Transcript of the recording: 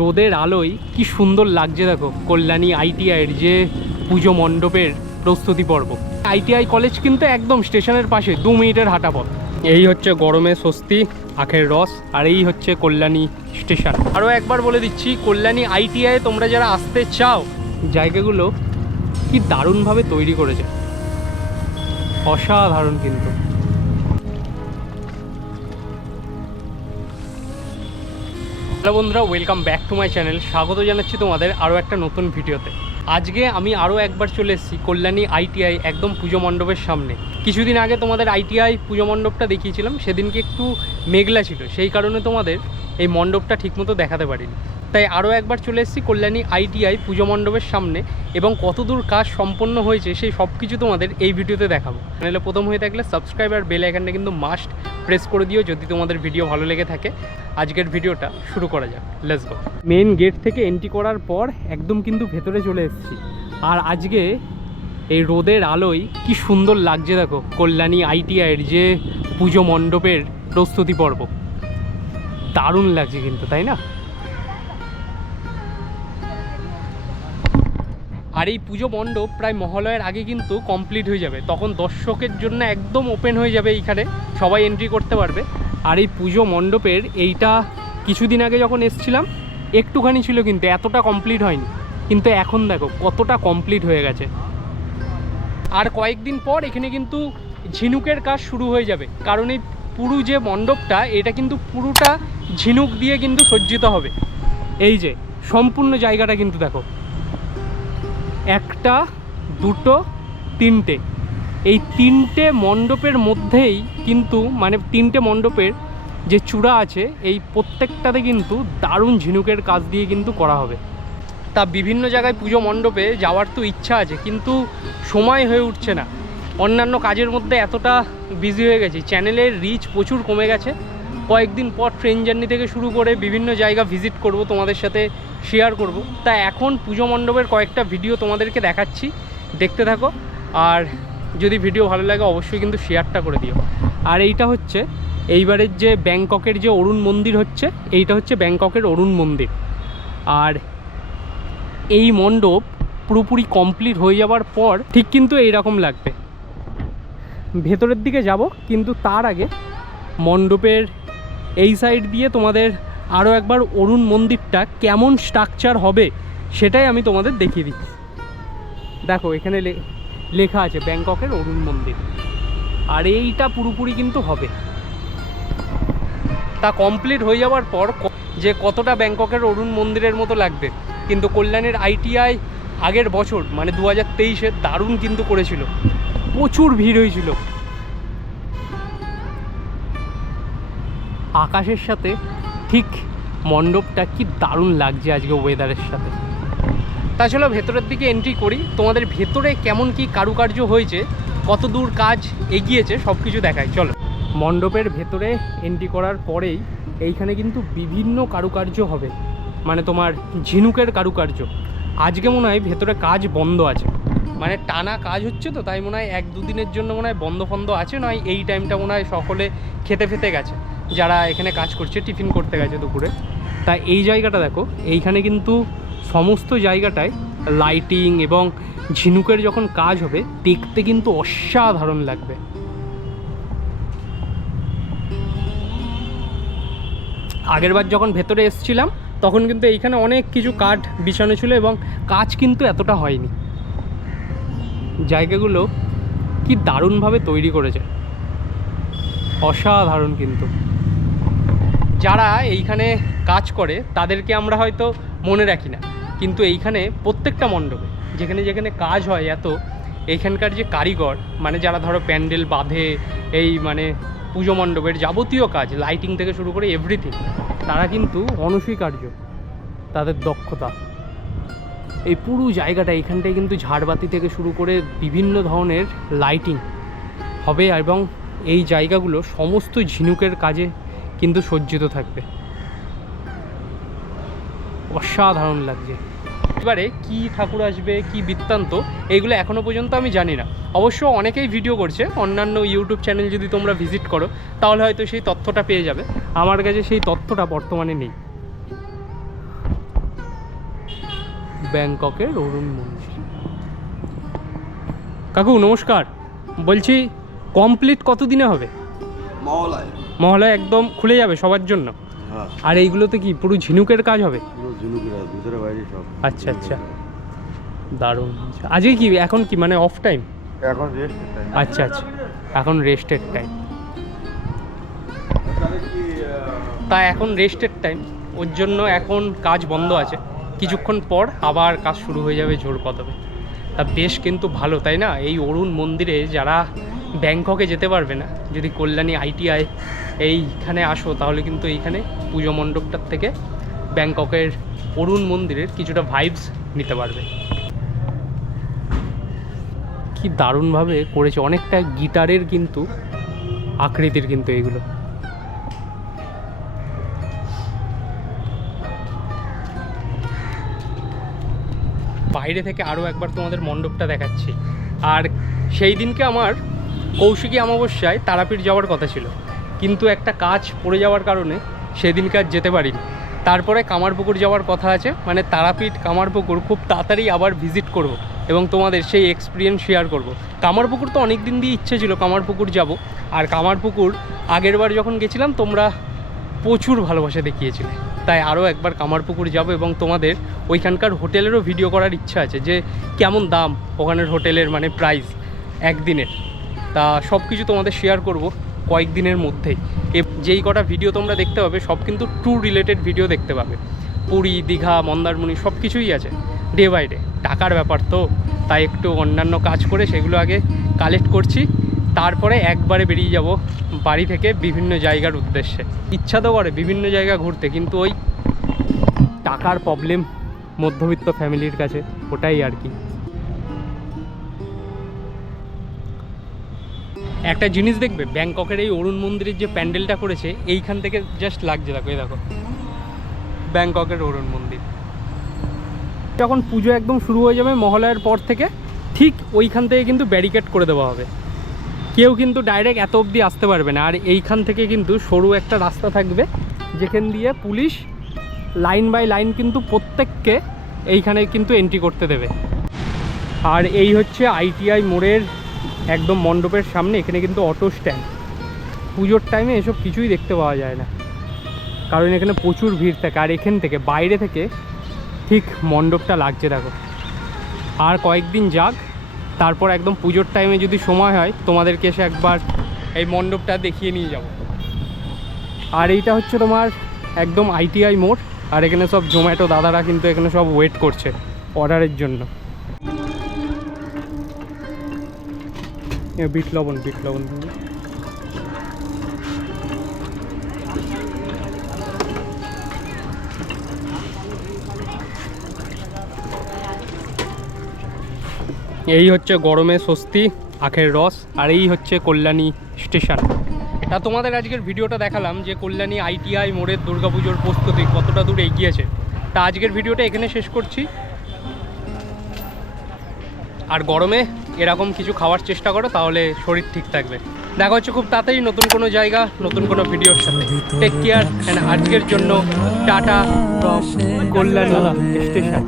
রোদের আলোয় কি সুন্দর লাগছে দেখো, কল্যাণী আইটিআইয়ের যে পুজো মণ্ডপের প্রস্তুতি পর্ব। আইটিআই কলেজ কিন্তু একদম স্টেশনের পাশে, দু মিনিটের হাঁটা পথ। এই হচ্ছে গরমে স্বস্তি, আখের রস, আর এই হচ্ছে কল্যাণী স্টেশন। আরও একবার বলে দিচ্ছি, কল্যাণী আইটিআই তোমরা যারা আসতে চাও, জায়গাগুলো কি দারুণভাবে তৈরি করেছে। অসাধারণ কিন্তু। হ্যালো বন্ধুরা welcome back to my channel স্বাগত জানাচ্ছি তোমাদের আরও একটা নতুন ভিডিওতে। আজকে আমি আরও একবার চলে এসেছি কল্যাণী আইটিআই, একদম পুজো মণ্ডপের সামনে। কিছুদিন আগে তোমাদের আইটিআই পুজো মণ্ডপটা দেখিয়েছিলাম, সেদিনকে একটু মেঘলা ছিল, সেই কারণে তোমাদের এই মণ্ডপটা ঠিকমতো দেখাতে পারিনি। তাই আরও একবার চলে এসেছি কল্যাণী আইটিআই পুজো মণ্ডপের সামনে এবং কতদূর কাজ সম্পন্ন হয়েছে সেই সব কিছু তোমাদের এই ভিডিওতে দেখাবো। চ্যানেলে প্রথম হয়ে থাকলে সাবস্ক্রাইব আর বেল আইকনটা কিন্তু মাস্ট প্রেস করে দিও যদি তোমাদের ভিডিও ভালো লেগে থাকে। আজকের ভিডিওটা শুরু করা যাক লেটস গো মেন গেট থেকে এন্ট্রি করার পর একদম কিন্তু ভেতরে চলে এসেছি। আর আজকে এই রোদের আলোয় কি সুন্দর লাগছে দেখো, কল্যাণী আইটিআইয়ের যে পুজো মণ্ডপের প্রস্তুতি পর্ব। দারুণ লাগছে কিন্তু, তাই না? আর এই পুজো মণ্ডপ প্রায় মহালয়ের আগে কিন্তু কমপ্লিট হয়ে যাবে। তখন দর্শকের জন্য একদম ওপেন হয়ে যাবে এইখানে, সবাই এন্ট্রি করতে পারবে। আর এই পুজো মণ্ডপের এইটা কিছুদিন আগে যখন এসছিলাম, একটুখানি ছিল কিন্তু, এতটা কমপ্লিট হয়নি। কিন্তু এখন দেখো, কতটা কমপ্লিট হয়ে গেছে। আর কয়েকদিন পর এখানে কিন্তু ঝিনুকের কাজ শুরু হয়ে যাবে। কারণ এই পুরু যে মণ্ডপটা, এটা কিন্তু পুরোটা ঝিনুক দিয়ে কিন্তু সজ্জিত হবে। এই যে, সম্পূর্ণ জায়গাটা কিন্তু দেখো। একটা, দুটো, তিনটে। এই তিনটে মণ্ডপের মধ্যেই কিন্তু মানে তিনটে মণ্ডপের যে চূড়া আছে, এই প্রত্যেকটাতে কিন্তু দারুণ ঝিনুকের কাজ দিয়ে কিন্তু করা হবে। তা বিভিন্ন জায়গায় পুজো মণ্ডপে যাওয়ার তো ইচ্ছা আছে, কিন্তু সময় হয়ে উঠছে না। অন্যান্য কাজের মধ্যে এতটা বিজি হয়ে গেছি। চ্যানেলের রিচ প্রচুর কমে গেছে। কয়েকদিন পর ট্রেন জার্নি থেকে শুরু করে বিভিন্ন জায়গা ভিজিট করব তোমাদের সাথে শেয়ার করব। তা এখন পুজো মণ্ডপের কয়েকটা ভিডিও তোমাদেরকে দেখাচ্ছি। দেখতে থাকো। আর যদি ভিডিও ভালো লাগে অবশ্যই কিন্তু শেয়ারটা করে দিও। আর এইটা হচ্ছে, এইবারের যে ব্যাংককের যে অরুণ মন্দির হচ্ছে, এইটা হচ্ছে ব্যাংককের অরুণ মন্দির। আর এই মণ্ডপ পুরোপুরি কমপ্লিট হয়ে যাওয়ার পর ঠিক কিন্তু এইরকম লাগবে। ভেতরের দিকে যাব, কিন্তু তার আগে মণ্ডপের এই সাইড দিয়ে তোমাদের আরও একবার অরুণ মন্দিরটা কেমন স্ট্রাকচার হবে সেটাই আমি তোমাদের দেখিয়ে দিচ্ছি। দেখো, এখানে লেখা আছে ব্যাংককের অরুণ মন্দির। আর এইটা পুরোপুরি কিন্তু হবে। তা কমপ্লিট হয়ে যাওয়ার পর যে কতটা ব্যাংককের অরুণ মন্দিরের মতো লাগবে। কিন্তু কল্যাণের আইটিআই আগের বছর মানে দু হাজার তেইশে, দারুণ কিন্তু করেছিল। প্রচুর ভিড় হয়েছিল। আকাশের সাথে ঠিক মণ্ডপটা কি দারুণ লাগছে আজকে ওয়েদারের সাথে। তাছাড়া ভেতরের দিকে এন্ট্রি করি। তোমাদের ভেতরে কেমন কি কারুকার্য হয়েছে, কত দূর কাজ এগিয়েছে সব কিছু দেখায় চলো। মণ্ডপের ভেতরে এন্ট্রি করার পরেই এইখানে কিন্তু বিভিন্ন কারুকার্য হবে। মানে তোমার ঝিনুকের কারুকার্য। আজকে মনে হয় ভেতরে কাজ বন্ধ আছে। মানে টানা কাজ হচ্ছে তো, তাই মনে হয় এক দুদিনের জন্য মনে হয় বন্ধ ফন্ধ আছে, নয় এই টাইমটা মনে হয় সকলে খেতে ফেতে গেছে। যারা এখানে কাজ করছে, টিফিন করতে গেছে দুপুরে। তা এই জায়গাটা দেখো, এইখানে কিন্তু সমস্ত জায়গাটায় লাইটিং এবং ঝিনুকের যখন কাজ হবে, দেখতে কিন্তু অসাধারণ লাগবে। আগেরবার যখন ভেতরে এসছিলাম তখন কিন্তু এইখানে অনেক কিছু কাঠ বিছানো ছিল এবং কাজ কিন্তু এতটা হয়নি। জায়গাগুলো কি দারুণভাবে তৈরি করেছে। অসাধারণ কিন্তু। যারা এইখানে কাজ করে, তাদেরকে আমরা হয়তো মনে রাখি না। কিন্তু এইখানে প্রত্যেকটা মণ্ডপে, যেখানে যেখানে কাজ হয় এত, এইখানকার যে কারিগর মানে যারা ধরো প্যান্ডেল বাঁধে, এই মানে পুজো মণ্ডপের যাবতীয় কাজ লাইটিং থেকে শুরু করে এভরিথিং তারা কিন্তু অনস্বীকার্য তাদের দক্ষতা। এই পুরো জায়গাটা, এখানটায় কিন্তু ঝাড়বাতি থেকে শুরু করে বিভিন্ন ধরনের লাইটিং হবে এবং এই জায়গাগুলো সমস্ত ঝিনুকের কাজে কিন্তু সজ্জিত থাকবে। অসাধারণ লাগছে। এবারে কি ঠাকুর আসবে কি বৃত্তান্ত এইগুলো এখনও পর্যন্ত আমি জানি না। অবশ্য অনেকেই ভিডিও করছে অন্যান্য ইউটিউব চ্যানেল যদি তোমরা ভিজিট করো তাহলে হয়তো সেই তথ্যটা পেয়ে যাবে। আমার কাছে সেই তথ্যটা বর্তমানে নেই। ব্যাংককের অরুণ মন্দির কাকু নমস্কার। বলছি কমপ্লিট কত দিনে হবে? মহলায়। মহলায় একদম খুলে যাবে সবার জন্য। আর এইগুলোতে কি পুরো ঝিনুকের কাজ হবে? আচ্ছা, আচ্ছা। দারুণ। আজকে কি এখন কি মানে অফ টাইম এখন আচ্ছা আচ্ছা। এখন রেস্টের টাইম তা এখন রেস্টের টাইম ওর জন্য এখন কাজ বন্ধ আছে। কিছুক্ষণ পর আবার কাজ শুরু হয়ে যাবে জোর কদমে। তা বেশ কিন্তু ভালো তাই না? এই অরুণ মন্দিরে যারা ব্যাংককে যেতে পারবে না। যদি কল্যাণী আইটিআই এইখানে আসো, তাহলে কিন্তু এইখানে পুজো মণ্ডপটার থেকে ব্যাংককের অরুণ মন্দিরের কিছুটা ভাইবস নিতে পারবে। কি দারুণভাবে করেছে। অনেকটা গিটারের কিন্তু আকৃতির কিন্তু এগুলো। বাইরে থেকে আরও একবার তোমাদের মণ্ডপটা দেখাচ্ছি। আর সেই দিনকে আমার কৌশিকী অমাবস্যায় তারাপীঠ যাওয়ার কথা ছিল। কিন্তু একটা কাজ পড়ে যাওয়ার কারণে সেদিনকে আর যেতে পারিনি। তারপরে কামারপুকুর যাওয়ার কথা আছে মানে তারাপীঠ, কামারপুকুর খুব তাড়াতাড়ি আবার ভিজিট করব এবং তোমাদের সেই এক্সপিরিয়েন্স শেয়ার করব। কামারপুকুর তো অনেক দিন দিয়ে ইচ্ছে ছিল কামারপুকুর যাব, আর কামারপুকুর আগের বার যখন গেছিলাম, তোমরা প্রচুর ভালোবাসা দেখিয়েছিলে। তাই আরও একবার কামারপুকুর যাব এবং তোমাদের ওইখানকার হোটেলেরও ভিডিও করার ইচ্ছা আছে যে কেমন দাম ওখানের হোটেলের মানে প্রাইস একদিনের। তা সব কিছু তোমাদের শেয়ার করব কয়েকদিনের মধ্যেই। যেই কটা ভিডিও তোমরা দেখতে পাবে, সব কিন্তু ট্যুর রিলেটেড ভিডিও দেখতে পাবে। পুরী, দীঘা, মন্দারমণি সব কিছুই আছে ডে বাই ডে টাকার ব্যাপার তো, তাই একটু অন্যান্য কাজ করে সেগুলো আগে কালেক্ট করছি। তারপরে একবারে বেরিয়ে যাব বাড়ি থেকে বিভিন্ন জায়গার উদ্দেশ্যে। ইচ্ছা তো করে বিভিন্ন জায়গা ঘুরতে, কিন্তু ওই টাকার প্রবলেম মধ্যবিত্ত ফ্যামিলির কাছে, ওটাই আর কি। একটা জিনিস দেখবে, ব্যাংককের এই অরুণ মন্দিরের যে প্যান্ডেলটা করেছে, এইখান থেকে জাস্ট লাগছে, দেখো, এই দেখো। ব্যাংককের অরুণ মন্দির। যখন পুজো একদম শুরু হয়ে যাবে মহালয়ার পর থেকে, ঠিক ওইখান থেকে কিন্তু ব্যারিকেড করে দেওয়া হবে। কেউ কিন্তু ডাইরেক্ট এত অবধি আসতে পারবে না। আর এইখান থেকে কিন্তু সরু একটা রাস্তা থাকবে, যেখান দিয়ে পুলিশ লাইন বাই লাইন কিন্তু প্রত্যেককে এইখানে কিন্তু এন্ট্রি করতে দেবে। আর এই হচ্ছে আইটিআই মোড়ের একদম মণ্ডপের সামনে, এখানে কিন্তু অটো স্ট্যান্ড পুজোর টাইমে এসব কিছুই দেখতে পাওয়া যায় না। কারণ এখানে প্রচুর ভিড় থাকে, আর এখান থেকে, বাইরে থেকে ঠিক মণ্ডপটা লাগছে, দেখো। আর কয়েকদিন যাক, তারপর একদম পুজোর টাইমে যদি সময় হয়, তোমাদেরকে এসে একবার এই মণ্ডপটা দেখিয়ে নিয়ে যাব। আর এইটা হচ্ছে তোমার একদম আইটিআই মোড় আর এখানে সব জোম্যাটো দাদারা কিন্তু এখানে সব ওয়েট করছে অর্ডারের জন্য। বিট লবণ বিট লবণ। এই হচ্ছে গরমে স্বস্তি, আখের রস, আর এই হচ্ছে কল্যাণী স্টেশন। তা তোমাদের আজকের ভিডিওটা দেখালাম যে কল্যাণী আইটিআই মোড়ের দুর্গাপুজোর প্রস্তুতি কতটা দূর এগিয়েছে। তা আজকের ভিডিওটা এখানে শেষ করছি। আর গরমে এরকম কিছু খাওয়ার চেষ্টা করো, তাহলে শরীর ঠিক থাকবে। দেখা হচ্ছে খুব তাড়াতাড়ি নতুন কোনো জায়গা, নতুন কোনো ভিডিওর সাথে টেক কেয়ার অ্যান্ড আজকের জন্য টাটা কল্যাণ স্টেশন